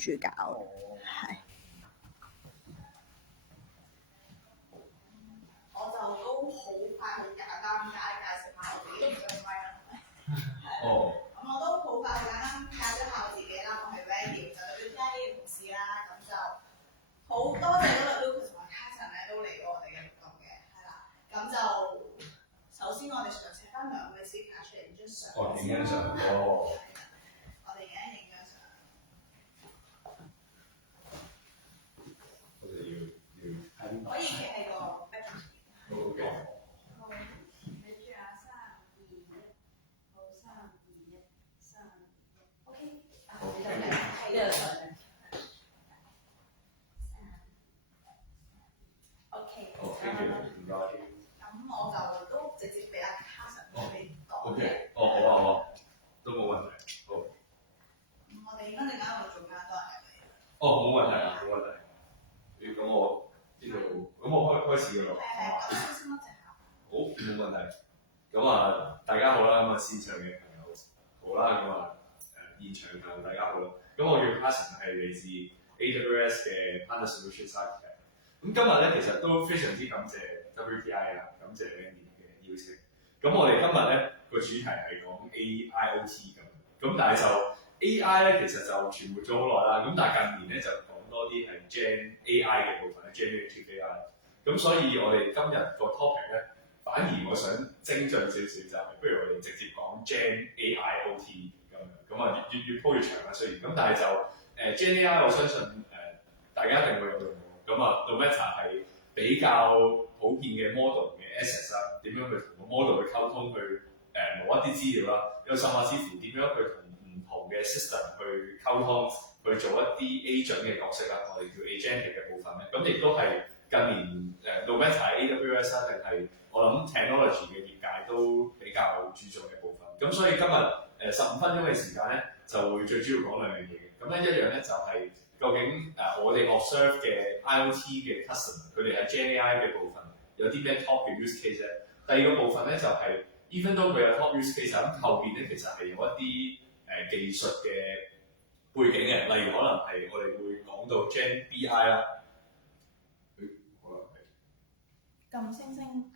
住搞，係。我就都好快好簡單介紹下我自己嘅咩啦。哦。咁我都好快簡單介紹下我自己啦，我係 Maggie，就係 Maggie 嘅同事啦。咁就好多謝今日 Lucas 同埋 Carson 咧都嚟過我哋嘅活動嘅，係啦。咁就首先我哋想請翻兩位 speaker 出嚟影張相。哦，影張相。哦。我哋而家影張相。我哋要喺邊度？可以企喺個 background。好 OK。你住啊，3、2、1，好3、2、1，3、2、1 ，OK。好。係呢個相。OK。好 ，thank you，唔該。咁我就都直接俾阿 Carson 你講。OK。哦，好啊，好啊，都冇問題。好。我哋應該陣間會做翻多人嘅。哦，冇問題啊，冇問題。咁我呢度，咁我開始㗎咯。係，咁先乜啫？好，冇問題。咁啊，大家好啦，咁啊線上嘅朋友好啦，咁啊現場嘅朋友大家好啦。咁我叫 Carson，係嚟自 AWS 嘅 Partner Solutions Architect。咁今日咧其實都非常之感謝 WPI 啊，感謝 Andy 嘅邀請。咁我哋今日咧個主題係講 AIoT 咁但係就 AI 咧其實就傳播咗好耐啦。咁但係近年咧就講多啲係 Gen AI 嘅部分 Generative AI。咁所以我哋今日個 topic 咧，反而我想精進少少就係，不如我哋直接講 Gen AIoT 咁樣。咁啊越鋪越長啦，雖然咁，但係就Gen AI 我相信大家一定會有用嘅。咁啊 Numeta 係比較普遍嘅 model 嘅 access 啦，點樣去同個 model 去溝通，去攞一啲資料啦，又甚至乎點樣去同唔同嘅 system 去溝通，去做一啲 agent 嘅角色啦，我哋叫 agentic 嘅部分咧。咁亦都係近年Numeta AWS 啦，定係我諗 technology 嘅業界都比較注重嘅部分。咁所以今日15分鐘嘅時間咧，就會最主要講兩樣嘢嘅。咁咧一樣咧就係、究竟我哋 observe 嘅 IoT 嘅 customer， 佢哋喺 Gen AI 嘅部分有啲咩 top 嘅 use case 咧？第二個部分咧就係、even though 佢有 top use case， 咁後邊咧其實係有一啲技術嘅背景嘅，例如可能係我哋會講到 Gen BI 啦。可能係撳星星。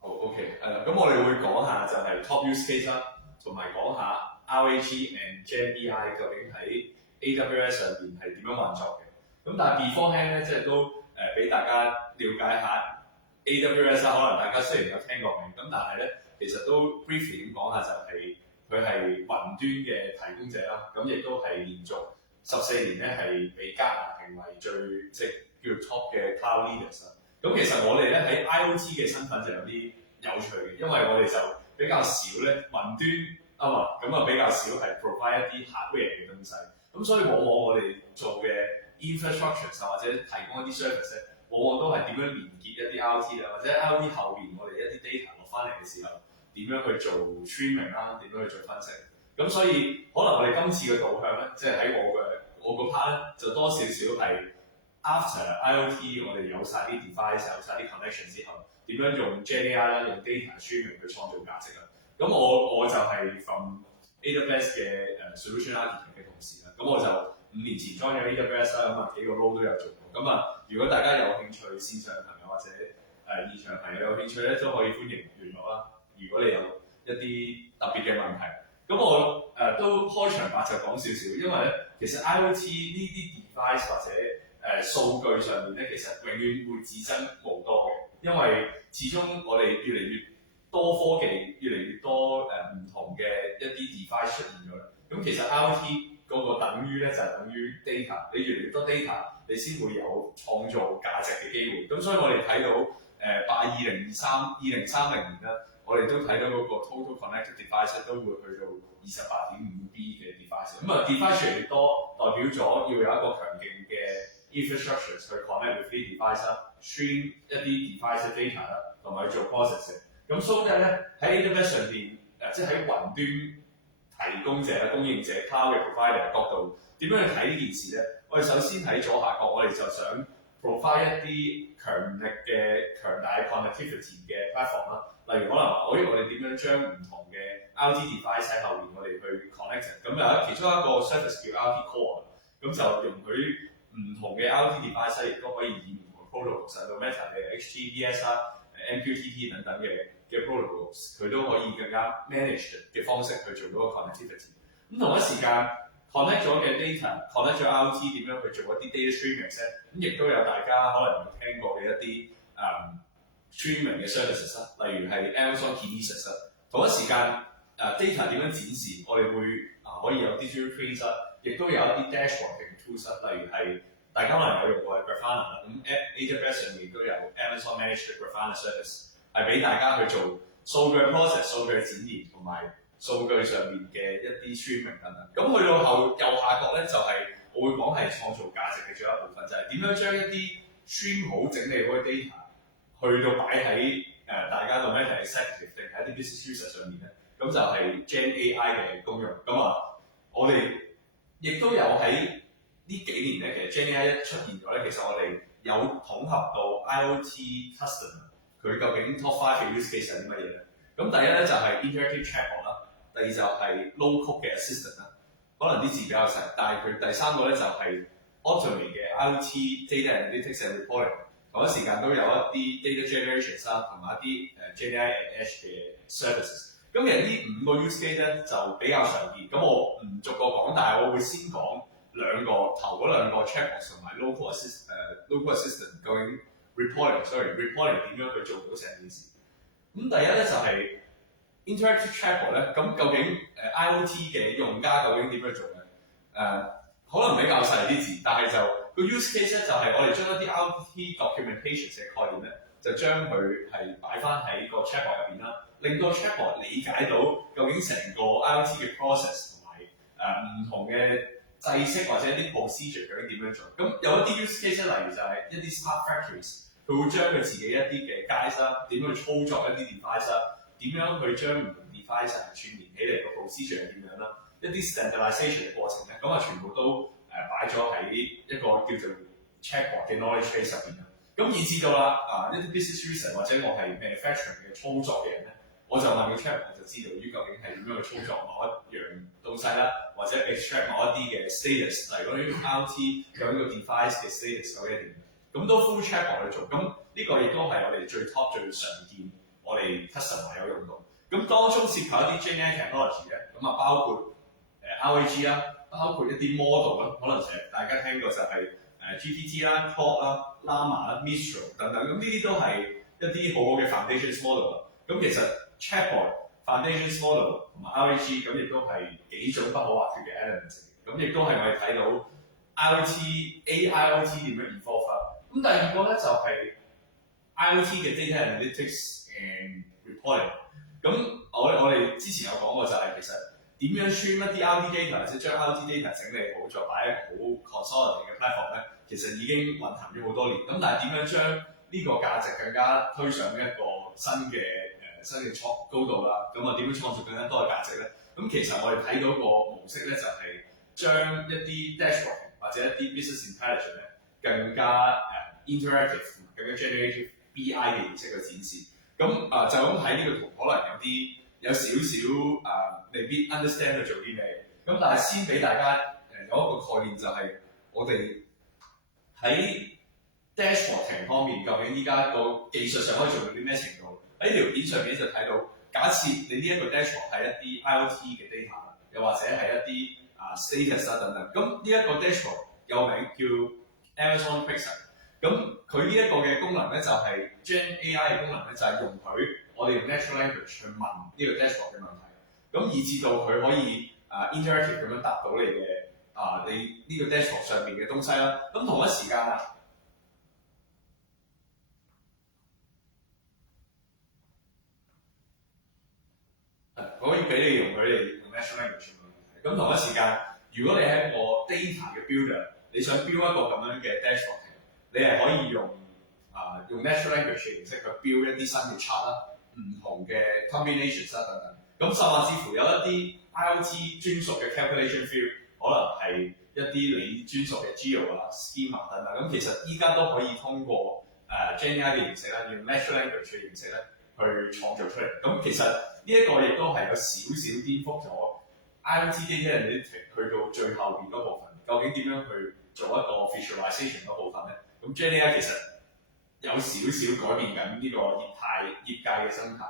好 OK， 咁我哋會講下就係 top use case 啦，同埋講下 RAG and Gen BI 究竟喺AWS 上邊係點樣運作嘅。咁但係 beforehand 咧，即係都俾大家了解下 AWS 啦。可能大家雖然有聽過名，咁但係咧其實都 briefly 咁講下就係佢係雲端嘅提供者啦。咁亦都係連續14年咧係被加拿評為最即係叫 top 嘅 cloud leaders 啦。咁其實我哋咧喺 IoT 嘅身份就有啲有趣嘅，因為我哋就比較少咧雲端咁啊比較少係 provide 一啲 hardware 嘅東西。咁所以往往我哋做嘅 infrastructure 或者提供一啲 service 咧，往往都係點樣連結一啲 IoT 啦，或者 IoT 後邊我哋一啲 data 落翻嚟嘅時候，點樣去做 streaming 啦，點樣去做分析。咁所以可能我哋今次嘅導向咧，即係喺我個 part 咧，就多少少係 after IoT 我哋有晒啲 device 有晒啲 connection 之後，點樣用 Gen AI 啦，用 data streaming 去創造價值啦。咁我就係 from AWS 嘅solution architect 嘅同事啦。咁我就5年前 join 咗 AWS 啦，咁啊幾個 role 都有做過。咁啊，如果大家有興趣，線上朋友或者現場朋友有興趣咧，都可以歡迎聯絡啦。如果你有一啲特別嘅問題，咁我都開場白就講少少，因為咧其實 IoT 呢啲 device 或者數據上面咧，其實永遠會自增無多嘅，因為始終我哋越嚟越多科技，越嚟越多唔同嘅一啲 device 出現咗啦。咁其實 IoT 嗰個等於咧就係等於 data， 你越嚟越多 data， 你先會有創造價值嘅機會。咁所以我哋睇到2030年啦，我哋都睇到嗰個 total connected device 都會去到28.5 B 嘅 device。咁啊 device 越嚟越多，代表咗要有一個強勁嘅 infrastructure 去 connect with 啲 device 啦 ，stream 一啲 device 嘅 data 啦，同埋去做 processing。咁所以咧喺 AWS 上邊即係喺雲端提供者、供應者 cloud 嘅 provider 角度，點樣去睇呢件事咧？我哋首先喺左下角，我哋就想 provide 一啲強力嘅、強大嘅 connectivity 嘅 platform 啦。例如可能話，我哋點樣將唔同嘅 IoT device 喺後面我哋去 connect。咁有其中一個 service 叫 IoT Core。咁咁就容許唔同嘅 IoT device 亦都可以以唔同 protocol 實到 Meta 嘅 HTTPS 啦、MQTT 等等嘅 protocols， 佢都可以更加 manage 嘅方式去做嗰個 connectivity。咁同一時間 connect 咗嘅 data，connect 咗 IoT 點樣去做一啲 data streaming 咧？咁亦都有大家可能有聽過嘅一啲streaming 嘅 services 啦，例如係 Amazon Kinesis 啦。同一時間data 點樣展示，我哋會可以有 digital twins 啦，亦都有一啲 dashboarding tools 啦，例如係大家可能有用過嘅 Grafana 啦，咁 AWS 上面都有 Amazon Managed Grafana Service， 係俾大家去做數據 process、數據展現同埋數據上面嘅一啲 streaming 等等。咁去到右下角咧，就係、我會講係創造價值嘅最後一部分，就係、點樣將一啲 stream 好整理好嘅 data 去到擺喺大家個 Meta Executive 定係一啲 business user 上面咧，咁就係 Gen AI 嘅功用。咁我哋亦都有喺呢幾年咧，其實 Gen AI 一出現咗咧，其實我哋有統合到 IoT customer 佢究竟 top 5嘅 use case 係啲乜嘢咧？咁第一咧就係 interactive chatbot 啦，第二就係 low code 嘅 assistant 啦，可能啲字比較細，但係佢第三個咧就係 automate 嘅 IoT data analytics and reporting， 同一時間都有一啲 data generations 啦，同埋一啲Gen AI at edge 嘅 services。咁其實呢5個 use case 咧就比較常見，咁我唔逐個講，但係我會先講頭嗰兩個 chatbot 同埋 local assistant 究竟 reporting 點樣去做到成件事。咁第一咧就係 interactive chatbot 咧，咁究竟IoT 嘅用家究竟點樣做咧？可能比較細啲字，但係就個 use case 咧就係我哋將一啲 IoT documentation 嘅概念咧，就將佢係擺翻喺個 chatbot 入邊啦，令到 chatbot 理解到究竟成個 IoT 嘅 process 同埋唔同嘅制式或者一啲 procedure 究竟點樣做。咁有一啲 use case 例如就係一啲 smart factories， 佢會將佢自己一啲嘅 guide 啦，點樣去操作一啲 device 啦，點樣去將唔同 device 係串連起嚟個 procedure 係點樣啦，一啲 standardization 嘅過程咧，咁全部都擺咗喺一個叫做 chatbot 嘅 knowledge base 入邊啦。咁以至到啦一啲 business user 或者我係 manufacturing 嘅操作嘅人咧，我就問個 chatbot 就知道於究竟係點樣去操作某一樣東西啦，或者 extract 某一啲嘅 status， 例如嗰啲 IoT 究竟個 device 嘅 status 究竟係點，咁都 full chatbot 去做。咁呢個亦都係我哋最 top 最常見，我哋 customer 有用到。咁當中涉及一啲 Gen AI technology 咧，咁包括RAG 啦，包括一啲 model 啦，可能成日大家聽過就係GPT 啦、Claude 啦、Llama 啦、Mistral 等等，咁呢啲都係一啲好好嘅 foundations model 啦。咁其實 chatbot、foundations model 同埋 RAG 咁亦都係幾種不可或缺嘅 elements。咁亦都係我哋睇到 AIoT 點樣 evolve 啦。咁第二個咧就係 IoT 嘅 data analytics and reporting。咁我哋之前有講過就係其實點樣 stream 一啲 IoT data， 或者將 IoT data 整理好，再擺喺好 consolidated 嘅 platform 咧，其實已經運行咗好多年。咁但係點樣將呢個價值更加推上一個新嘅高度啦？咁點樣創造更加多嘅價值咧？咁其實我哋睇到個模式咧，就係將一啲 dashboard 或者一啲 business intelligence 咧更加interactive、更加 generative BI 嘅形式去展示。咁就咁睇呢個圖，可能有少少未必 understand 去做啲咩。咁但係先俾大家有一個概念，就係我哋喺 dashboarding 方面，究竟依家個技術上可以做到啲咩程度？喺條片上面就睇到，假設你呢一個 dashboard 係一啲 IoT 嘅 data， 又或者係一啲status 啦等等。咁呢一個 dashboard 有名叫 Amazon Pixel。咁佢呢一個嘅功能咧，就係 Gen AI 嘅功能咧，就係容許我哋用 natural language 去問呢個 dashboard 嘅問題，咁以至到佢可以interactive 咁樣答到你嘅你呢個 dashboard 上面嘅東西啦。咁同一時間可以俾你用佢哋用 natural language 嘅問題。咁同一時間，如果你係一個 data 嘅 builder， 你想 build 一個咁樣嘅 dashboard，你係可以用natural language 嘅形式去 build 一啲新嘅 chart 啦，唔同嘅 combinations 啦等等。咁甚至乎有一啲 IoT 專屬嘅 calculation field， 可能係一啲你專屬嘅 geo 啊、schema 等等。咁其實依家都可以通過Gen AI 嘅形式啦，用 natural language 嘅形式咧去創造出嚟。咁其實呢一個亦都係有少少顛覆咗 IoT data analytics 去到最後邊嗰部分。究竟點樣去做一個 visualization 嗰部分咧？咁 GenAI 其實有少少改變緊呢個業界嘅生態。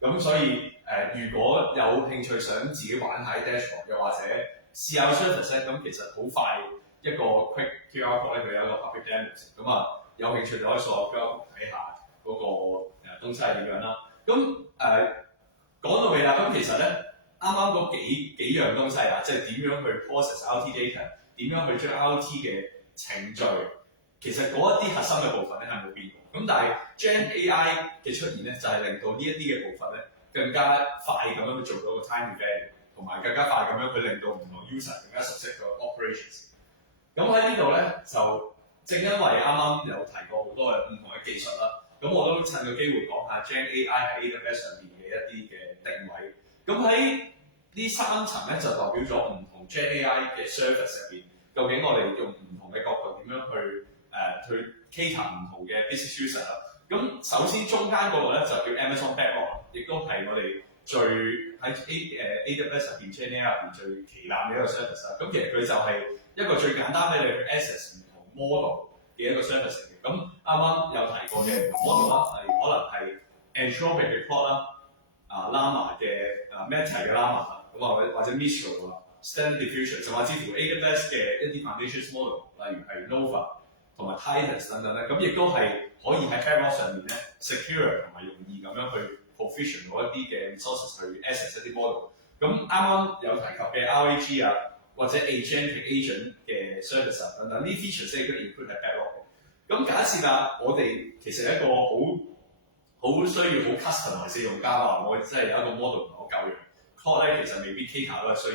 咁所以如果有興趣想自己玩下 dashboard， 又或者試下 service 咧，咁其實好快一個 quick QR code 咧，佢有一個 public demo， 咁啊有興趣就可以掃 QR code 睇下嗰個東西係點樣啦。咁講到尾啦，咁其實咧啱啱嗰幾樣東西啊，即係點樣去 process RT data， 點樣去將 RT 嘅程序，其實嗰一啲核心嘅部分咧係冇變過。咁但係 Gen AI 嘅出現咧，就係令到呢一啲嘅部分咧更加快咁樣去做到個 time value， 同埋更加快咁樣去令到唔同 user 更加熟悉個 operations。咁喺呢度咧就正因為啱啱有提過好多嘅唔同嘅技術啦，咁我都趁個機會講下 Gen AI 喺 AWS 上面嘅一啲嘅定位。咁喺呢三層咧就代表咗唔同 Gen AI 嘅 service 入邊，究竟我哋用唔同嘅角度點樣去 cater 唔同嘅 business user 啦。咁首先中間嗰個咧就叫 Amazon Bedrock， 亦都係我哋最喺 AWS 入邊 Gen AI 入邊最旗艦嘅一個 service 啦。咁其實佢就係一個最簡單俾你去 access 唔同 model 嘅一個 service 嚟嘅。咁啱啱有提過嘅 model 啦，例如可能係 Anthropic 嘅 Claude 啦，Llama 嘅Meta 嘅 Llama 啦，咁啊或者 Mistral 啊 Stable Diffusion， 甚至乎 AWS 嘅一啲 foundations model， 例如係 Nova 同埋 Titus 等等咧，咁亦都係可以喺 Bedrock 上面咧 secure 同埋容易咁樣去 provision 到一啲嘅 resources 去 access 一啲 model。咁啱啱有提及嘅 RAG 啊，或者 agentic agent 嘅 service 啊等等，呢啲 features 亦都 include 喺 Bedrock 嘅。咁假設啦，我哋其實係一個好需要好 customize 嘅用家話，我真係有一個 model 唔係好夠用 ，Claude 咧其實未必 cater 都係需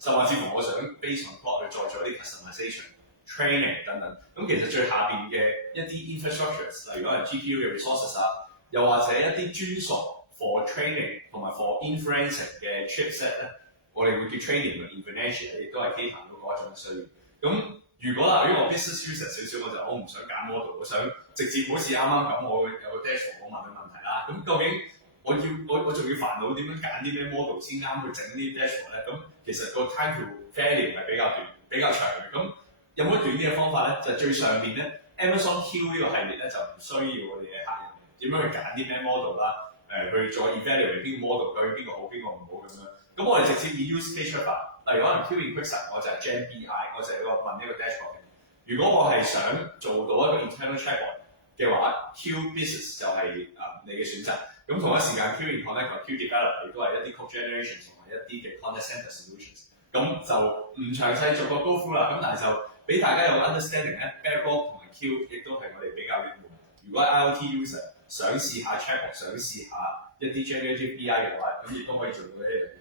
要，甚至乎我想 base on Claude 去再做一啲 customization、training 等等。咁其實最下邊嘅一啲 infrastructures， 例如可能 GPU 嘅 resources 啊，又或者一啲專屬 for training 同埋 for inferencing 嘅 chipset 咧，我哋會叫 training 同 inferencing， 亦都係 cater 到嗰一種需要。咁如果我 business user 少少，我唔想揀 model， 我想直接好似啱啱咁，我有個 dashboard 我問佢問題啦。咁究竟我仲要煩惱點樣揀啲咩 model 先啱去整呢啲 dashboard 咧？咁其實個 time to value 係比較短、比較長嘅。咁有冇短啲嘅方法咧？就係最上邊咧 Amazon Q 呢個系列咧就唔需要我哋嘅客人點樣去揀啲咩 model 啦，去做 evaluate 邊個 model 究竟邊個好邊個唔好咁樣。咁我哋直接以 use case 出發，例如可能 Q in Quicksand 我就係 Gen BI， 我就係問呢個 dashboard。如果我係想做到一個 internal chatbot 嘅話 ，Q business 就係你嘅選擇。咁同一時間 Q in Connect 同 Q develop 亦都係一啲 code generation 同埋一啲嘅 contact center solutions。咁就唔詳細做個 go through 啦。咁但係就俾大家有 understanding 咧 ，Bedrock 同埋 Q 亦都係我哋比較熱門。如果 IoT user 想試下 chatbot， 想試下一啲 generative BI 嘅話，咁亦都可以做到呢樣嘢。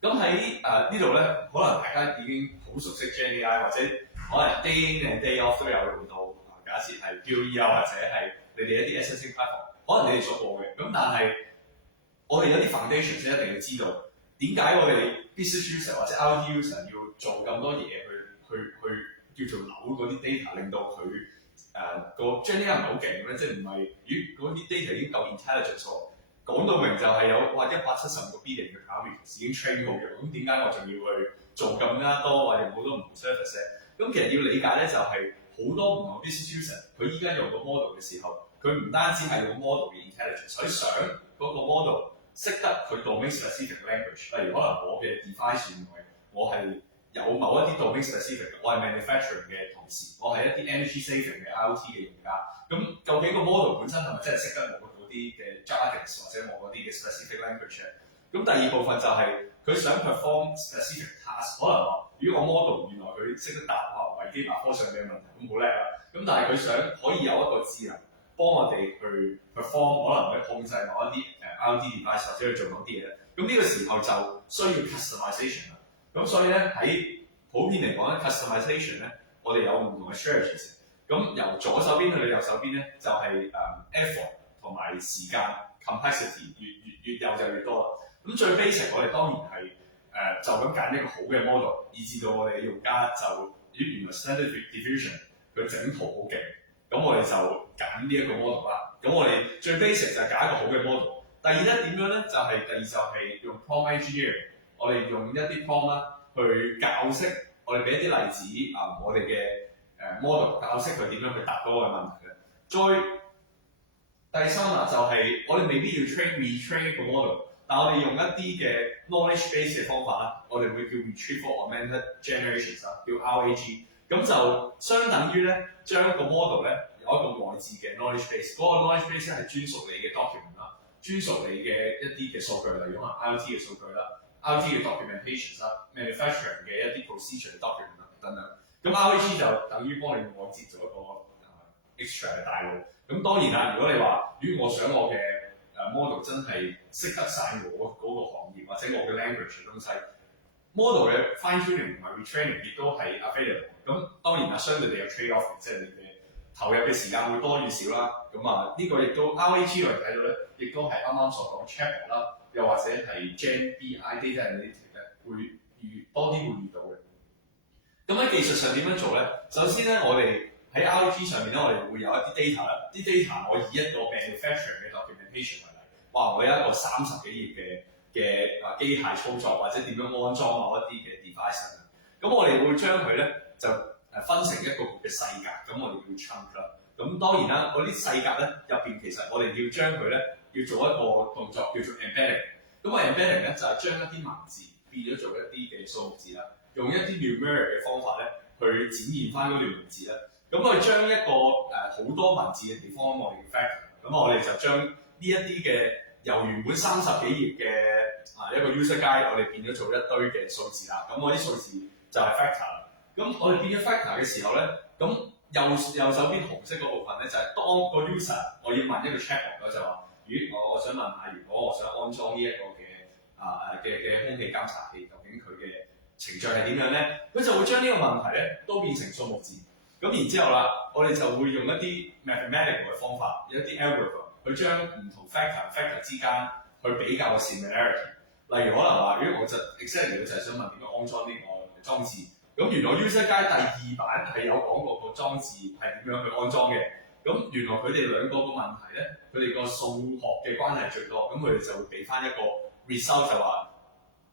咁喺呢度咧，可能大家已經好熟悉 Gen AI， 或者可能 day in and day off 都有用到。假設係 POE 啊，或者係你哋一啲 assessing platform， 可能你哋做過嘅。咁但係我哋有啲 foundation 先一定要知道點解我哋 business user 或者 IoT user 要做咁多嘢去叫做扭嗰啲 data， 令到佢個 Gen AI 唔係好勁咧，即係唔係嗰啲 data 已經夠 intelligence 喎。講到明就係有175個 billion 嘅 parameters 已經 train 好嘅，咁點解我仲要去做咁加多或者好多唔同 service 咧？咁其實要理解咧就係好多唔同 business user， 佢依家用個 model 嘅時候，佢唔單止係用 model 嘅 intelligence， 佢想嗰個 model 識得佢 domain specific language， 例如可能我嘅 device 原來我係有某一啲 domain specific， 我係 manufacturing 嘅同時，我係一啲 energy saving 嘅 IoT 嘅用家，咁究竟個 model 本身係咪真係識得我啲嘅 jargons 或者我嗰啲嘅 specific language 咧？咁第二部分就係佢想 perform specific task， 可能話如果個 model 原來佢識得答維基百科上嘅問題，咁好叻啦。咁但係佢想可以有一個智能幫我哋去 perform， 可能去控制某一啲IoT device 或者去做某啲嘢咧。咁呢個時候就需要 customization 啦。咁所以咧喺普遍嚟講咧 customization 咧，我哋有唔同嘅 strategies。咁由左手邊去到右手邊咧，就係effort同埋時間 complexity 越幼就越多啦。咁最 basic 我哋當然係就咁揀一個好嘅 model， 以至到我哋用家就原來 standard diffusion 佢整圖好勁，咁我哋就揀呢一個 model 啦。咁我哋最 basic 就係揀一個好嘅 model。第二咧點樣咧？第二就係用 prompt engineering， 我哋用一啲 prompt 啦，去教識我哋俾一啲例子我哋嘅model 教識佢點樣去答嗰個問題嘅。再第三啦，就係我哋未必要 retrain 個 model， 但我哋用一啲嘅 knowledge base 嘅方法啦，我哋會叫 retrieval augmented generations 啦，叫 RAG。咁就相等於咧，將個 model 咧有一個外置嘅 knowledge base， 嗰個 knowledge base 咧係專屬你嘅 document 啦，專屬你嘅一啲嘅數據，例如可能 IoT 嘅數據啦、IoT 嘅 documentation 啦、manufacturing 嘅一啲 procedure 嘅 document 啦等等。咁 RAG 就等於幫你外接咗一個extra 嘅大腦。咁當然啦，如果你話，如果我想我嘅model 真係識得晒我嗰個行業或者我嘅 language 嘅東西。model 嘅 fine tuning 同埋 retraining 亦都係 available。咁當然啦，相對地有 trade off， 即係你嘅投入嘅時間會多與少啦。咁呢個亦都 RAG 我哋睇到咧，亦都係啱啱所講 chatbot 啦，又或者係 Gen BI data analytics 咧，會多啲會遇到嘅。咁喺技術上點樣做咧？首先咧，我哋喺 RAG 上面咧，我哋會有一啲 data 啦。啲 data 我以一個 manufacturing 嘅 documentation 為例，我有一個30幾頁嘅機械操作或者點樣安裝某一啲嘅 device。咁我哋會將佢咧就分成一個嘅細格，咁我哋叫 chunk 啦。咁當然啦，嗰啲細格咧入邊其實我哋要將佢咧要做一個動作叫做 embedding。咁個 embedding 咧就係將一啲文字變咗做一啲嘅數目字啦，用一啲 numeric 嘅方法咧去展現翻嗰段文字啦。咁我哋將一個好多文字嘅地方我哋叫 factor， 咁我哋就將呢一啲嘅由原本30幾頁嘅一個 user guide， 我哋變咗做一堆嘅數字啦。咁我啲數字就係 factor 啦。咁我哋變咗 factor 嘅時候咧，咁右手邊紅色嗰部分咧就係當個 user 我要問一個 chatbot， 我就話：我想問下，如果我想安裝呢一個嘅空氣監察器，究竟佢嘅程序係點樣咧？佢就會將呢個問題咧都變成數目字。咁然之後啦，我哋就會用一啲 mathematical 嘅方法，一啲 algorithm 去將唔同 factor 之間去比較嘅 similarity。例如可能話，如果我就 exactly 就係想問點樣安裝呢個裝置。咁原來 user guide 第2版係有講過個裝置係點樣去安裝嘅。咁原來佢哋兩個個問題咧，佢哋個數學嘅關係最多，咁佢哋就會俾翻一個 result 就話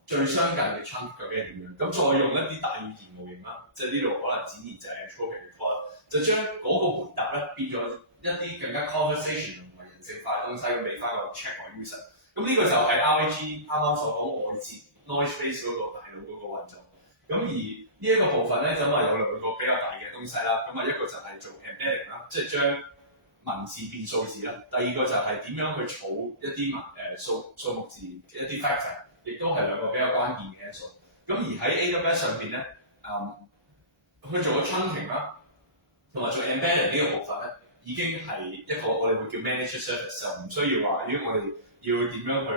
最相近嘅 chunk 究竟係點樣。咁再用一啲大語言模型啦，即係呢度可能展現就係 anthropic 嘅 code， 就將嗰個回答咧變咗一啲更加 conversation 同埋人性化嘅東西，咁俾翻個 check 個 user。咁呢個就係 RAG 啱啱所講外接 noise base 嗰個大腦嗰個運作。咁而呢一個部分咧，咁有兩個比較大嘅東西啦。咁一個就係做 embedding 啦，即係將文字變數字啦。第二個就係點樣去儲一啲數目字一啲 factor， 亦都係兩個比較關鍵嘅因素。咁而喺 AWS 上邊咧，去做咗 chunking 啦，同埋做 embedding 呢個部分咧，已經係一個我哋會叫 managed service， 就唔需要話，如果我哋要點樣去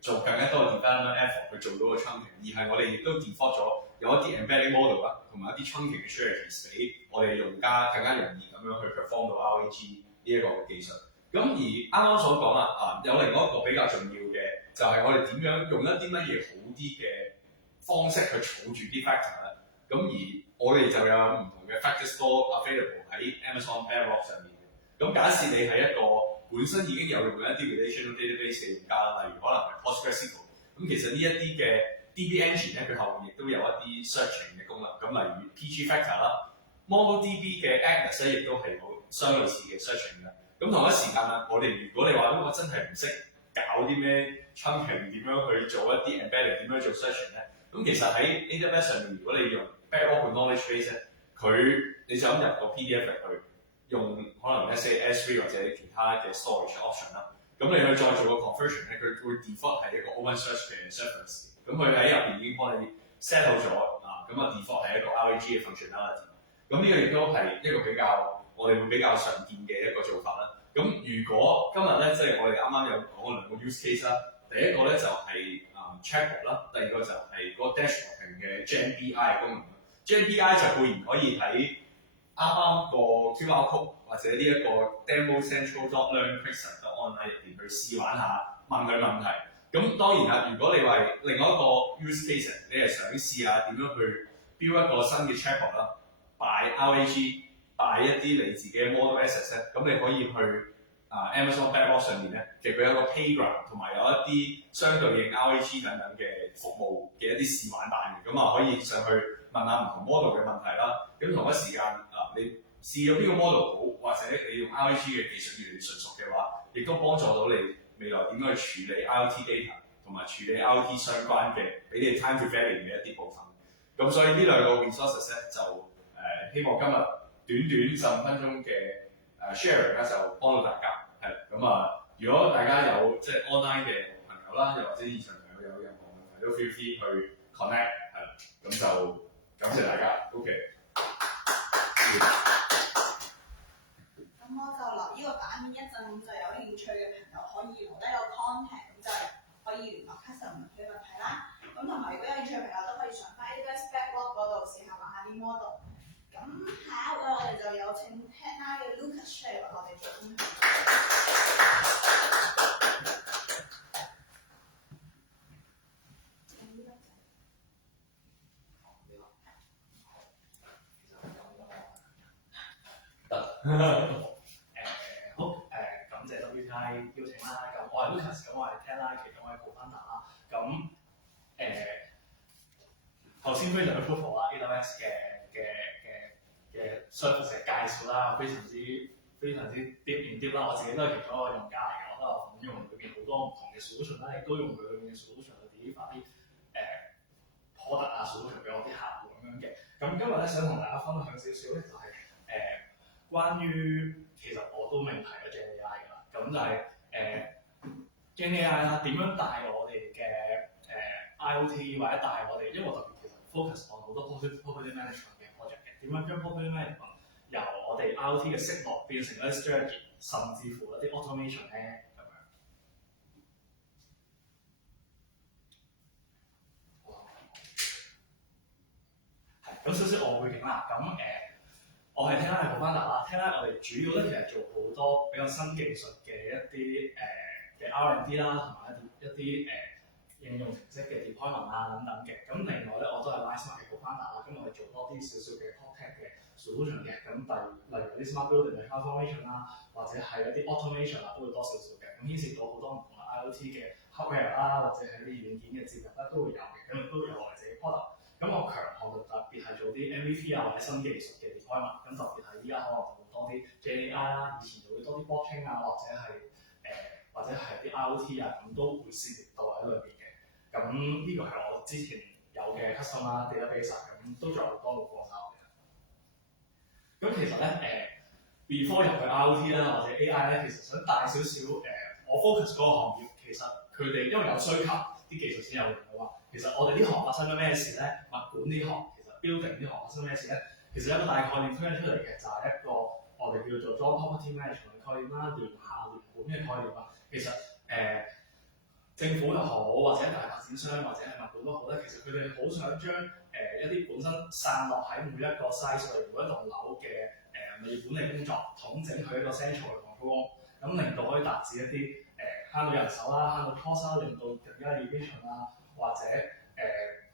做更加多嘅 development effort 去做到個 chunking， 而係我哋亦都 default 咗有一啲 embedding model 啦，同埋一啲 chunking 嘅 strategies 俾我哋用家更加容易咁樣去 perform 到 RAG 呢一個技術。咁而啱啱所講啦，有另外一個比較重要嘅，就係我哋點樣用一啲乜嘢好啲嘅方式去儲住啲 factor 咧。咁而我哋就有唔同嘅 factor store available 喺 Amazon Bedrock 上面嘅。咁假設你係一個本身已經有用緊一啲 relational database 嘅用家，例如可能係 PostgreSQL， 咁其實呢一啲嘅 DB engine 咧，佢後面亦都有一啲 searching 嘅功能。咁例如 PG Factor 啦 ，MongoDB 嘅 Agnes 咧，亦都係有相類似嘅 searching 嘅。咁同一時間啦，我哋如果你話我真係唔識搞啲咩 chunking， 點樣去做一啲 embedding， 點樣做 searching 咧？咁其實喺 AWS 上面，如果你用 Bedrock knowledge base 咧，你就咁入個 PDF 入去，用可能 S3 或者其他嘅 storage option 啦。咁你去再做個 conversion 咧，佢會 default 係一個 OpenSearch 嘅 service。咁佢喺入邊已經幫你 set 好咗咁default 係一個 RAG 嘅 functionality。咁呢個亦都係一個比較我哋會比較常見嘅一個做法啦。咁如果今日咧，即係我哋啱啱有講兩個 use case 啦，第一個咧就係chatbot 啦，第二個就係嗰個 dashboarding 嘅 Gen BI 功能。Gen BI 就固然可以喺啱啱個 QR code 或者呢一個 demo central.learn.pixel.online 入邊去試玩下，問佢問題。咁當然啦，如果你話另外一個 use case， 你係想試下點樣去 build 一個新嘅 chatbot 啦，by RAG，by 一啲你自己嘅 model assets 咧，咁你可以去 Amazon Bedrock 上面咧，其實佢有個 playground 同埋有一啲相對應 RAG 等等嘅服務嘅一啲試玩版嘅，咁可以上去問下唔同 model 嘅問題啦。咁同一時間你試咗邊個 model 好，或者你用 RAG 嘅技術越嚟越純熟嘅話，亦都幫助到你未來點樣去處理 IoT data 同埋處理 IoT 相關嘅俾你 time to value 嘅一啲部分。咁所以呢兩個 resources 咧就希望今日短15分鐘嘅sharing 咧就幫到大家。係咁如果大家有即係 online 嘅朋友啦，又或者現場朋友有任何問題都 feel free 去 connect 咁就感謝大家。OK。咁我就留呢個版面一陣，咁就有興趣嘅朋友可以留低個 contact， 咁就可以聯絡 customer 嘅問題啦。咁同埋如果有興趣嘅朋友都可以上翻 AWS Backlog 嗰度試下玩下啲 model。咁下一位我哋就有請 Technine 嘅 Lucas 出嚟為我哋做分享。好感謝 WTI 邀請啦。咁我係 Lucas，咁我係 Technine 其中一個 co-founder 啦。咁頭先非常之 proof 啦 AWS 嘅 service 嘅介紹啦，非常之 deep in deep 啦。我自己都係其中一個用家嚟嘅，我都有用裏邊好多唔同嘅 solution 啦，亦都用佢裏面嘅 solution 去 deliver 啲product 啊 solution 俾我啲客戶咁樣嘅。咁今日咧想同大家分享少少咧，就係關於其實我都明提咗 GenAI 㗎啦，咁就係GenAI 啦，點樣帶我哋嘅IoT 或者帶我哋，因為我特別其實 focus on 好多 property management 嘅 project 嘅，點樣將 property management 由我哋 IoT 嘅 signal 變成一啲 strategy， 甚至乎一啲 automation 咧咁樣。係，咁少少我背景啦，咁我係 Technine 嘅 co-founder 啦。Technine 我哋主要咧其實做好多比較新技術嘅一啲嘅 R&D 啦，同埋一啲應用程式嘅 deployment 啊等等嘅。咁另外咧我都係 LineSmart 嘅 co-founder 啦，咁我哋做多啲少少嘅 PropTech 嘅 solution 嘅。咁例如啲 smart building 嘅 transformation 啦，或者係一啲 automation 啊，都會多少少嘅。咁牽涉到好多唔同嘅 IoT 嘅 hardware 啦，或者係啲軟件嘅接入咧都會有嘅。咁亦都有我哋自己 product。咁我強項就特別係做啲 MVP 啊或者新技術嘅 deployment， 咁特別係依家可能做多啲 GenAI 啦，以前做會多啲 blockchain 啊，或者係啲 IoT 啊，咁都會涉獵到喺裏邊嘅。咁呢個係我之前有嘅 custom 啦 database 咁都仲有多個課程嘅。咁其實咧before 入去 IoT 啦或者 AI 咧，其實想帶少少我 focus 嗰個行業，其實佢哋因為有需求，啲技術先有用嘅嘛。其實我哋呢行發生咗咩事咧？物管呢行其實 building 呢行發生咩事咧？其實有一個大概念推出嚟嘅，就係一個我哋叫做 joint property management 嘅概念啦，聯廈聯管嘅概念啦。其實政府又好，或者大發展商或者係物管都好咧，其實佢哋好想將一啲本身散落喺每一個 size 裏每一棟樓嘅物業管理工作，統整佢一個 central 嘅control，咁令到可以達至一啲慳到人手啦，慳到 cost 啦，令到更加 efficient 啦，或者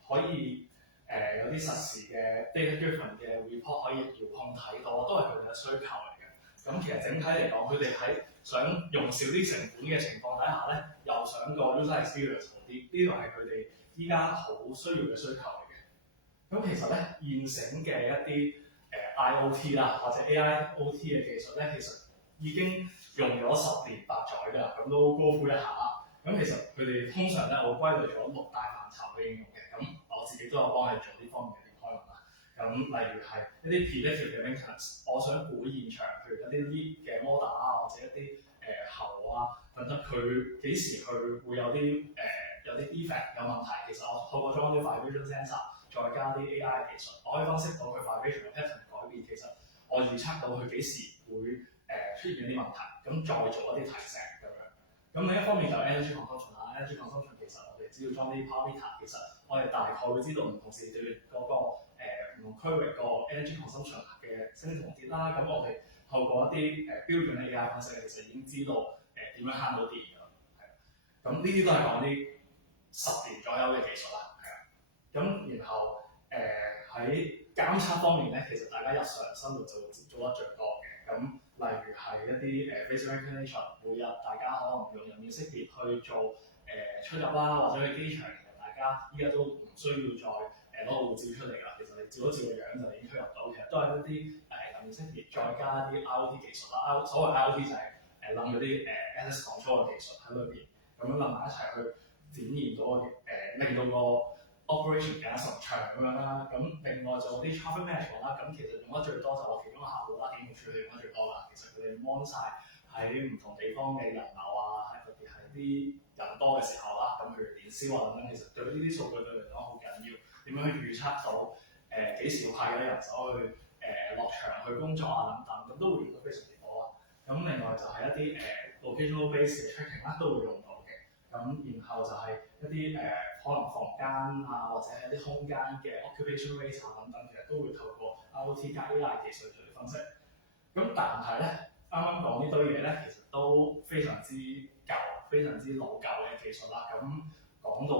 可以有啲實時嘅 data-driven 嘅 report 可以遙控睇到，都係佢哋嘅需求嚟嘅。咁其實整體嚟講，佢哋喺想用少啲成本嘅情況底下咧，又想個 user experience 好啲，呢個係佢哋依家好需要嘅需求嚟嘅。咁其實咧現成嘅一啲IoT 啦或者 AIoT 嘅技術咧，其實已經用咗10年8載㗎啦，咁都高呼一下啦。咁其實佢哋通常咧，我歸類咗6大範疇嘅應用嘅。咁我自己都有幫你做呢方面嘅 deployment 啦。咁例如係一啲 predictive 嘅 maintenance， 我想估現場，譬如一啲 lead 嘅 model 啊，或者一啲喉啊等等，佢幾時佢會有啲defect 有問題，其實我透過裝啲 vibration sensor， 再加啲 AI 嘅技術，我可以分析到佢 vibration 嘅 pattern 改變，其實我預測到佢幾時會出現一啲問題，咁再做一啲提醒咁樣。咁另一方面就 energy consumption 啦 ，energy consumption 其實我哋只要裝啲 power meter， 其實我哋大概會知道唔同時段嗰個唔同區域個 energy consumption 嘅升同跌啦。咁我哋透過一啲標準嘅 AI 分析，其實已經知道點樣慳到電㗎啦。係。咁呢啲都係講啲10年左右嘅技術啦。係啊。咁然後喺監測方面咧，其實大家日常生活就會接觸得最多嘅。咁例如係一啲face recognition，每日大家可能用人臉識別去做出入啦，或者去機場，其實大家依家都唔需要再攞個護照出嚟㗎。其實你照一照個樣就已經出入到，其實都係一啲人臉識別再加一啲 IoT 技術啦。所謂 IoT 就係諗嗰啲access control 嘅技術喺裏邊，咁樣諗埋一齊去展現到令到個 operation 更加順暢咁樣啦。咁另外就啲 traffic management 啦，咁其實用得最多就我其中個客戶啦，警務處用得最多啦。其實佢哋 mon 曬喺唔同地方嘅人流啊，特別係啲人多嘅時候啦，咁譬如年宵啊等等，其實對呢啲數據對嚟講好緊要。點樣去預測到幾時要派幾多人手去落場去工作啊等等，咁都會用得非常之多啦。咁另外就係一啲locational base 嘅 tracking 啦，都會用到嘅。咁然後就係一啲可能房間啊，或者係一啲空間嘅 occupation rate 啊等等，其實都會透過 IoT 加 AI 技術去分析。咁但係咧，啱啱講呢堆嘢咧，其實都非常之舊、非常之老舊嘅技術啦。咁講到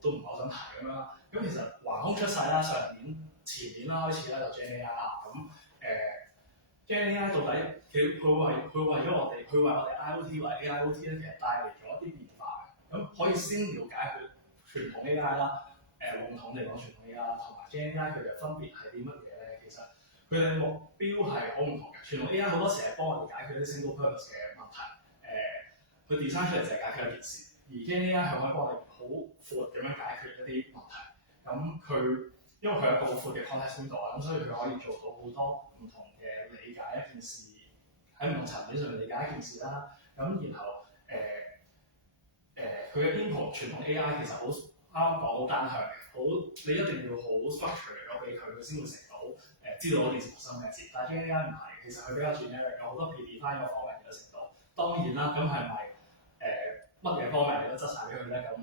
都唔係好想提咁樣啦。咁其實橫空出世啦，上年、前年啦開始咧就 GenAI 啦。咁GenAI 到底佢為咗我哋，佢為我哋 IoT 或者 AIoT 咧，其實帶嚟咗一啲變化嘅。咁可以先了解佢傳統 AI 啦，籠統嚟講傳統 AI 同埋 GenAI 佢哋分別係啲乜嘢咧？其實佢哋目標係好唔同嘅。傳統 AI 好多時係幫我哋解決一啲 single purpose 嘅問題，佢 design 出嚟就係解決一件事。而 GenAI 係可以幫我哋好闊咁樣解決一啲問題。咁佢因為佢有個闊嘅 context window 啊，咁所以佢可以做到好多唔同嘅理解一件事，喺唔同層面上面理解一件事啦。咁然後佢嘅 input 傳統 AI 其實好啱啱講好單向嘅，你一定要好 structure 咗俾佢，佢先會食到知道嗰件事發生咩事。但係 GenAI 唔係，其實佢比較 generic，有好多 predefine 嘅方面佢都食到。當然啦，咁係咪乜嘢方面你都執晒俾佢咧？咁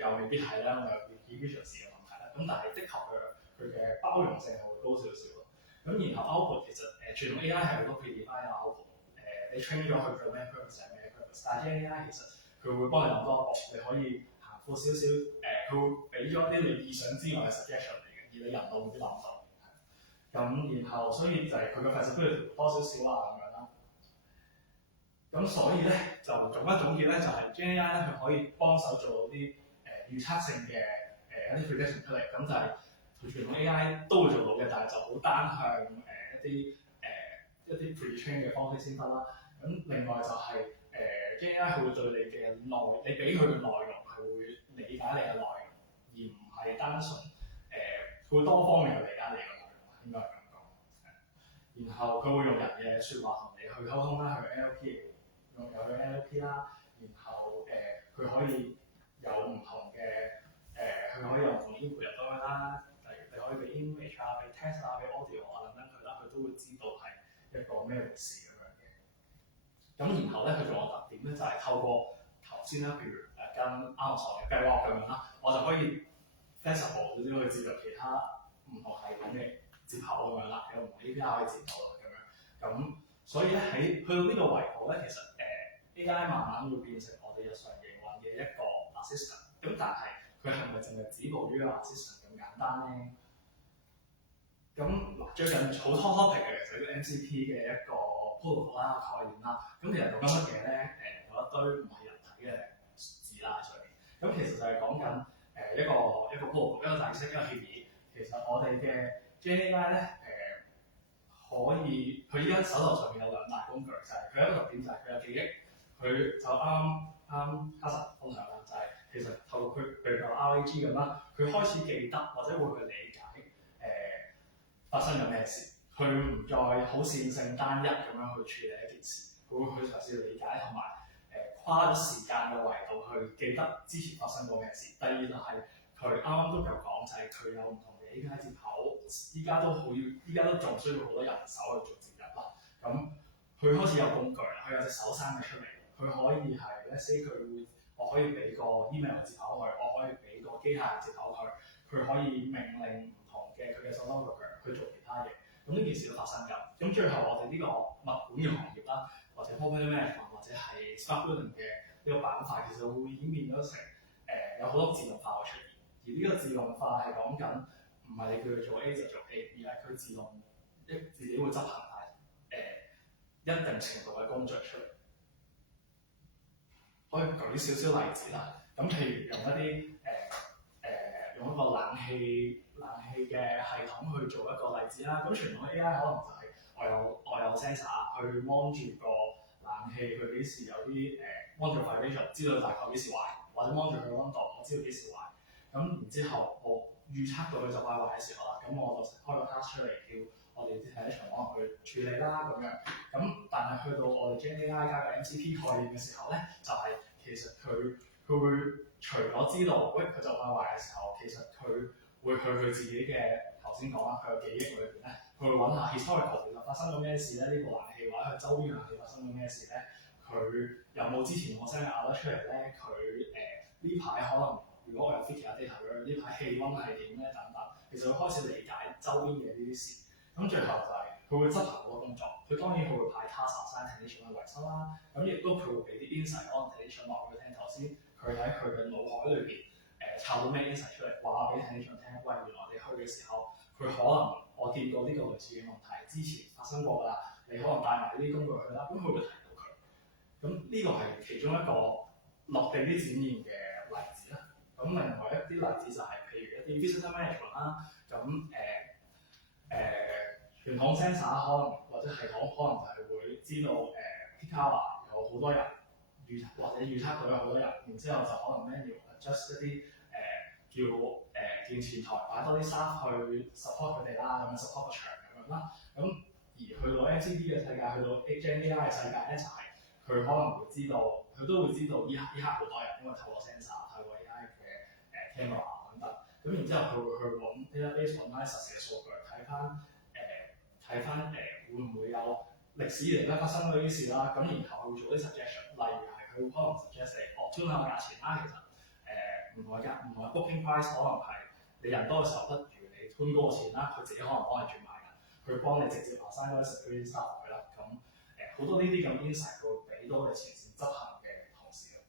又未必係啦，咁有 diffusion 嘅問題啦。咁但係的確佢嘅包容性係會高少少咯。咁然後 output 其實傳統 AI 係好多 predefine 嘅 output，你 train 咗佢做咩 purpose 係咩 purpose， 但係 GenAI 其實佢會幫你諗多一步，你可以行闊少少，佢會俾咗一啲你意想之外嘅 suggestion 嚟嘅，而你人腦未必諗到。咁然後所以就係佢嘅 flexibility多少少啊咁樣啦。咁所以咧就總結咧就係 GenAI 咧佢可以幫手做到啲預測性嘅一啲 prediction 出嚟，咁就係傳統 AI 都會做到嘅，但係就好單向一啲 pre-train 嘅方式先得啦。咁另外就係GenAI 佢會對你俾佢嘅內容係會理解你嘅內容，而唔係單純佢會多方面去理解你嘅內容，應該係咁講。然後佢會用人嘅説話同你去溝通啦，去 NLP 用有 NLP 啦，然後佢可以有唔同嘅佢可以有唔同 input 入到去啦，例如你可以俾 image 啊、俾 text 啊、俾 audio 啊等等佢啦，佢都會知道係一個咩回事咁樣嘅。咁然後咧，佢仲有特點咧，就係透過頭先啦，譬如跟 Amazon 嘅計劃咁樣啦，我就可以 flexible 少少去接入其他唔同系統嘅接口咁樣啦，有唔同 API 可以接到啦咁樣。咁所以咧去到呢個維度咧，其實AI 慢慢會變成我哋日常營運嘅一個 assistant。咁但係佢係咪淨係止步於個 assistant 咁簡單咧？咁最近好 topic 嘅其實個 MCP 嘅一個 protocol 啦概念啦，咁其實講緊乜嘢咧？有一堆唔係人體嘅字啦上面，咁其實就係講緊一個 protocol 一個程式一個協議。其實我哋嘅 GenAI 咧可以，佢依家手頭上面有兩大工具，就係佢一個特點就係佢有記憶，佢就啱卡神分享啦，就係其實透過佢譬如個 RAG 咁啦，佢開始記得或者會去理解發生咗咩事，佢唔再好線性單一咁樣去處理一件事，佢會去嘗試理解同埋跨咗時間嘅維度去記得之前發生過咩事。第二就係佢啱啱都有講，就係佢有唔同嘅 API 接口，依家都仲需要好多人手去做接入啦。咁佢開始有工具啦，佢有隻手生嘅出嚟，佢可以係 let's say 我可以俾個 email 接口佢，我可以俾個機械接口佢，佢可以命令唔同嘅佢嘅手攞腳去做其他嘢。咁呢件事都發生緊。咁最後我哋呢個物管嘅行業啦，或者 property management 或者係 smart building 嘅呢個板塊，其實會演變咗成有好多自動化嘅出現。而呢個自動化係講緊唔係你叫佢做 A 就做 A，而係佢自己會執行一定程度嘅工序出嚟。可以舉少少例子啦。咁譬如用一啲用一個冷氣嘅系統去做一個例子啦。咁傳統嘅 AI 可能就係我有 sensor 去 mon 住個冷氣，佢幾時有啲mon 住 vibration， 知道大概幾時壞，或者 mon 住佢溫度，我知道幾時壞。咁然之後我預測到佢就快壞嘅時候啦，咁我就開個 task 出嚟叫我哋啲睇場可能去處理啦咁樣。咁但係去到我哋 GenAI 加個 MCP 概念嘅時候咧，就係、其實佢會除咗知道，喂佢就快壞嘅時候，其實佢會去佢自己嘅頭先講啦，佢嘅記憶裏邊咧，佢會揾下 historical 其實發生咗咩事咧？呢部冷氣或者佢周邊冷氣發生咗咩事咧？佢有冇之前我 send 嘅 alert 出嚟咧？佢呢排可能如果我有 fit 其他 data 咁樣，呢排氣温係點咧？等等，其實會開始理解周邊嘅呢啲事。咁最後就係佢會執行好多工作，佢當然佢會派 task assign technician 去維修啦。咁亦都佢會俾啲 insight on technician 話俾佢聽。頭先佢喺佢嘅腦海裏邊抄到咩 insight 出嚟，話俾 technician 聽。喂，原來你去嘅時候，佢可能我見過呢個類似嘅問題，之前發生過㗎啦。你可能帶埋呢啲工具去啦，咁佢會提到佢。咁呢個係其中一個落地啲展現嘅例子啦。咁另外一啲例子就係譬如一啲 visitor management 啦。咁傳統 sensor 可能或者系統可能就係會知道peak hour 有好多人或者預測到有好多人，然之後就可能 manual adjust 一啲叫見前台擺多啲 staff 去 support 佢哋啦，咁樣 support 個場咁樣啦。咁而去到 MCP 嘅世界，去到 GenAI 嘅世界咧，就係、佢可能會知道，佢都會知道依刻好多人，因為透過 sensor、透過 AI 嘅camera 等等。咁然之後佢會去揾 database analysis 嘅數據，睇翻會唔會有歷史以嚟咧發生過呢啲事啦。咁然後佢會做啲 suggestion，例如係佢可能 suggest 你調下個價錢啦。其實唔同嘅 booking price 可能係你人多嘅時候，不如你吞高個錢啦，佢自己可能幫你轉賣㗎，佢幫你直接話曬嗰啲 security staff 佢啦。咁好多呢啲咁 insight 佢會俾到你前線執行嘅同事咯。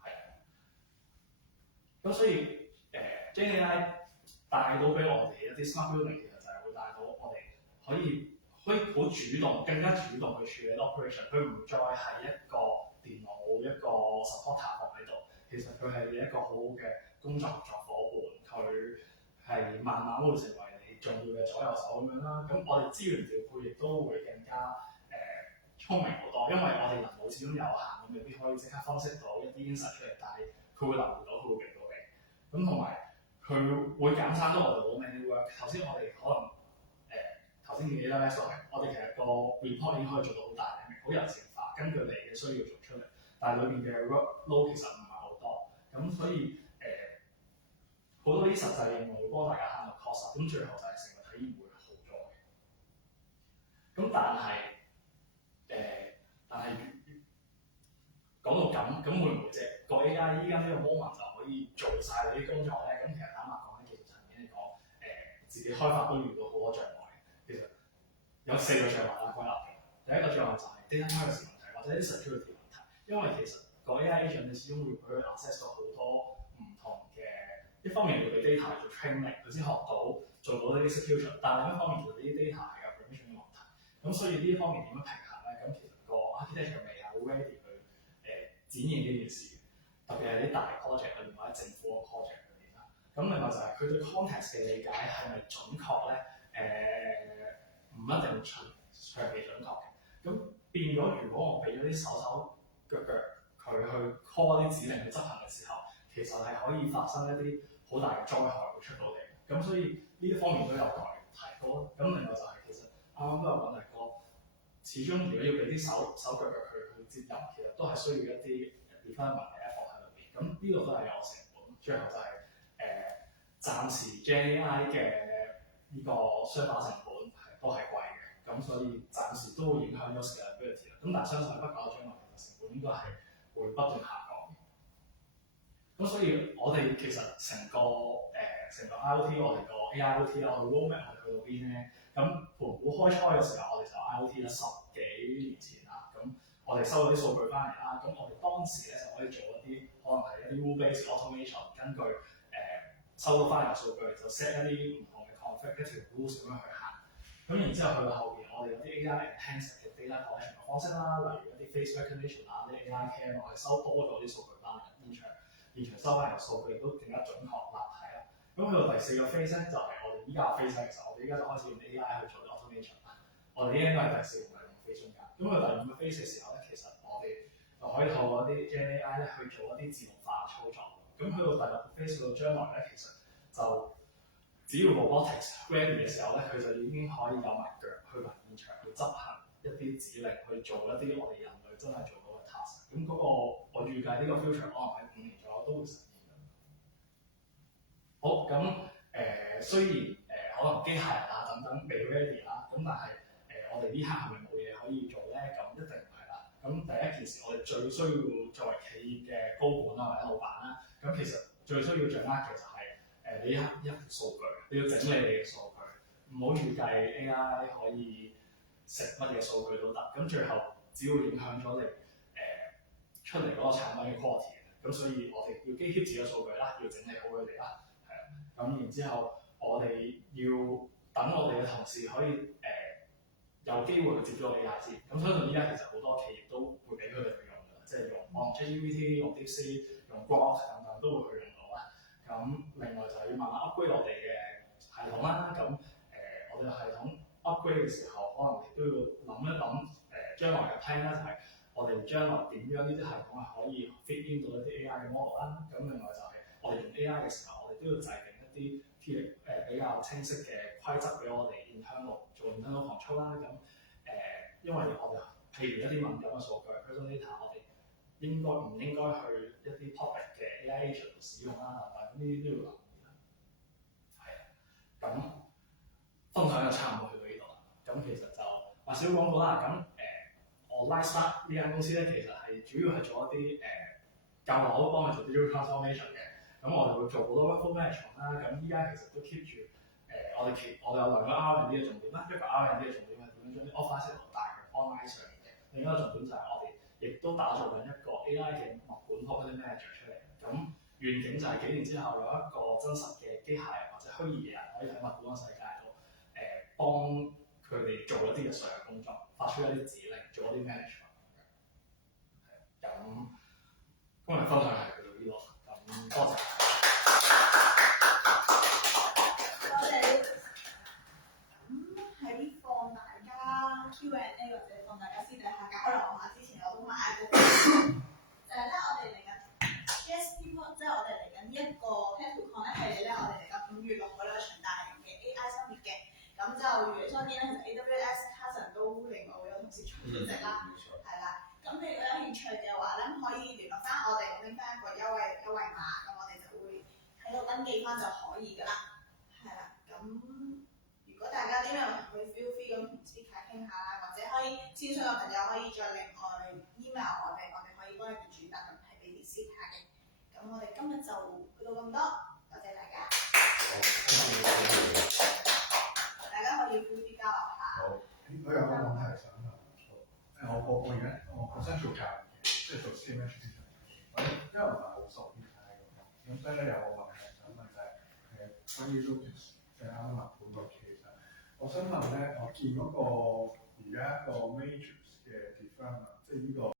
係咁所以GenAI 帶到俾我哋一啲 smart building，其實就係會帶到我哋可以好主動，更加主動去處理 operation。佢唔再係一個電腦一個 supporter 放喺度，其實佢係一個好好嘅工作合作夥伴，佢係慢慢會成為你重要嘅左右手咁樣啦。咁我哋資源調配亦都會更加聰明好多，因為我哋人腦始終有限，咁未必可以即刻分析到一啲 insight 出嚟，但係佢會留意到，佢會俾到你。咁同埋佢會減省到我哋好 manual work。頭先我哋可能頭先見 AWS 都係，我哋其實個 report 已經可以做到好大嘅，好人性化，根據你嘅需要做出嚟。但係裏邊嘅 workload 其實唔係好多，咁所以好多啲實際應用會幫大家慳到 cost。咁最後就係成個體驗會好咗嘅。咁但係講到咁會唔會啫？個 AI 依家呢個 moment 就可以做晒你啲工作咧？咁其實坦白講喺技術層面嚟講，自己開發都遇到好多障礙。其實有4個障礙啦，歸納嘅。第一個障礙就係 data privacy 問題或者啲 security 問題，因為其實個 AI agent 你始終會俾佢 access 到好多唔同嘅，一方面會俾 data 做 training，佢先學到做到呢啲 execution，但係另一方面其實呢啲 data 係有 permission 嘅問題。咁所以呢一方面點樣平衡咧？咁其實個 architecture 未係好 ready 去展現呢件事，特別係啲大 project 裏面或者政府嘅 project 裏面啦。咁另外就係佢對 context 嘅理解係咪準確咧？唔一定長期準確嘅。咁變咗，如果我俾咗啲手腳佢去 call 啲指令去執行嘅時候，其實係可以發生一啲好大嘅災害會出到嚟。咁所以呢一方面都有待提高。咁另外就係其實啱啱都有講過，始終如果要俾啲手腳佢去接入，其實都係需要一啲 development 嘅 effort 喺裏邊。咁呢度都係有成本。最後就係暫時 GenAI 嘅呢個商品成本都係貴嘅。咁所以暫時都會影響咗 scalability 啦。咁但係相信不久將來其實成本應該係會不斷下降。咁所以我哋其實成個 IoT， 我哋個 AIoT 啦，我哋 roadmap 係去到邊咧？咁盤古開初嘅時候，我哋就 IoT 啦，10幾年前啦。咁我哋收到啲數據翻嚟啦，咁我哋當時咧就可以做一啲可能係一啲 rule-based automation， 根據收到翻嚟嘅數據就 set 一啲唔同嘅 config 一條 rules 咁樣去行。咁然之後去到後邊，我我哋有啲 AI enhanced 嘅 data collection 嘅方式啦，例如一啲 face recognition 啊，啲 AI cam 我哋收多咗啲數據翻嚟，現場收翻嚟嘅數據亦都更加準確立體啦。咁去到第4個 phase 咧，就係我哋依家嘅 phase 咧，其實我哋依家就開始用 AI 去做啲 automation 啦。我哋應該係第4個用 phase 中間。咁去到第5個 phase 嘅時候咧，其實我哋就可以透過一啲 Gen AI 咧去做一啲自動化嘅操作。咁去到第6個 phase 到將來咧，其實就只要 robotics ready 嘅時候咧，佢就已經可以有埋腳去埋現場去執行一啲指令，去做一啲我哋人類真係做到嘅 task。咁嗰個我預計呢個 future 可能喺5年左右都會實現嘅。好，咁雖然可能機械人啊等等未 ready 啦，咁但係我哋呢刻係咪冇嘢可以做咧？咁一定唔係啦。咁第一件事，我哋最需要作為企業嘅高管啊或者老闆啦，咁其實最需要掌握其實係你一份數據，你要整理你嘅數據，唔好預計 AI 可以食乜嘢數據都得。咁最後只要影響咗你出嚟嗰個產品嘅 quality， 咁所以我哋要基於自己嘅數據啦，要整理好佢哋啦，係啊。咁然之後我哋要等我哋嘅同事可以有機會去接觸 AI 先。咁相信依家其實好多企業都會俾佢哋去用㗎，即係用 ChatGPT、用 DeepSeek、用 Grok 等等都會去用到啦。咁另外就係要慢慢 upgrade 我哋嘅系統啦。咁我哋嘅系統 upgrade 嘅時候，可能亦都要諗一諗將來嘅 plan 啦，就係我哋將來點樣呢啲系統係可以 fit in 到一啲 AI 嘅 model 啦。咁另外就係我哋用 AI 嘅時候，我哋都要制定一啲比較清晰嘅規則俾我哋 internal 做 internal control 啦。咁因為我哋譬如一啲敏感嘅數據 personal data， 我哋應該唔應該去一啲 public 嘅 AI agent 使用啦，咁呢啲都要留意啦。係啊，咁分享就差唔多去到呢度啦。咁其實就話少廣告啦。咁我 Lightspark 呢間公司咧，其實係主要係做一啲教樓幫佢做 digital transformation 嘅。咁我哋會做好多 workflow management 啦。咁依家其實都 keep 住我哋有2個 R&D 嘅重點啦。一個 R&D 嘅重點係點樣將啲 office 帶去 online 上面嘅。另一個重點就係我哋亦都打造緊一個 AI 嘅物管 property manager 出嚟。咁願景就係幾年之後有一個真實嘅機械人或者虛擬嘅人可以喺物管嘅世界度幫佢哋做一啲日常嘅工作，發出一啲指令，做一啲 management。咁今日分享係去到呢度，咁多謝。多謝。咁喺放大家 Q&A 或者放大家私底下交流下之前，我都買一個就係咧，我哋嚟緊 JSP， 即係我哋嚟緊呢一個 TechCon 咧，係咧我哋嚟緊5月6號咧場大型嘅 AI Summit嘅。咁就如你所見咧，其實 AWS Carson 都另外會有同事出席啦，係啦。咁你如果有興趣嘅話咧，可以聯絡翻我哋，拎翻一個優惠碼，咁我哋就會喺度登記翻就可以㗎啦，係啦。咁如果大家啲咩問題可以 feel free 咁同 Speaker 傾下啦，或者可以諮詢嘅朋友可以再另外 email 我哋可以幫你哋轉達問題俾啲 Speaker 嘅。咁我哋今日就去到咁多，多謝大家。大家可以 free 啲交流下。好，我有個問題想問。我而家我本身做教育嘅，即係做 STEM education 嘅，因為唔係好熟呢啲咁，所以咧有個問題想問就係關於 Lucas 即係啱啱物管個 case。我想問咧，我見嗰個而家一個 matrix 嘅 deferment，即係呢個。